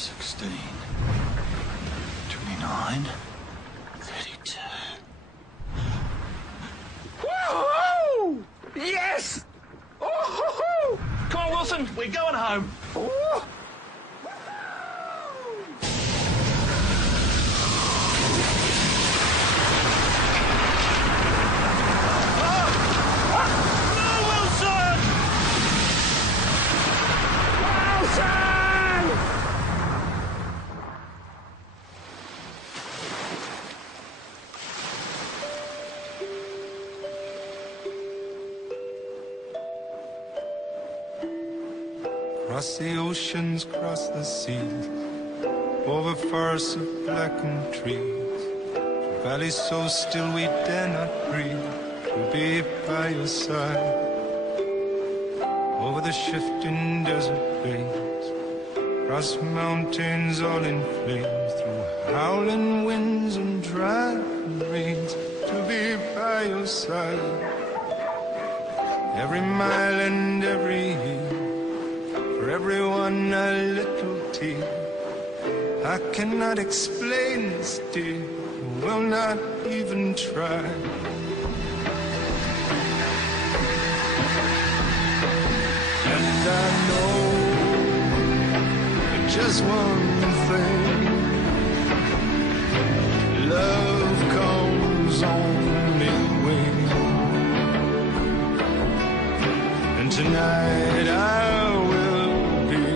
16, 29, 32. Woohoo! Yes! Oh-hoo-hoo! Come on, Wilson, we're going home. Oh. Cross the oceans, cross the seas, over forests of blackened trees, to valleys so still we dare not breathe, to be by your side. Over the shifting desert plains, across mountains all in flames, through howling winds and driving rains, to be by your side. Every mile and every year, for everyone a little tear. I cannot explain this, dear, will not even try. And I know just one thing: love comes only way. And tonight I will be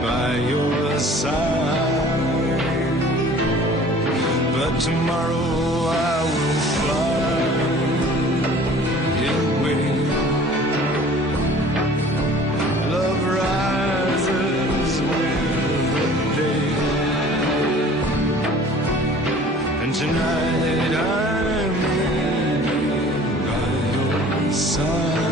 by your side, but tomorrow I will fly away. Love rises with the day, and tonight I may be by your side.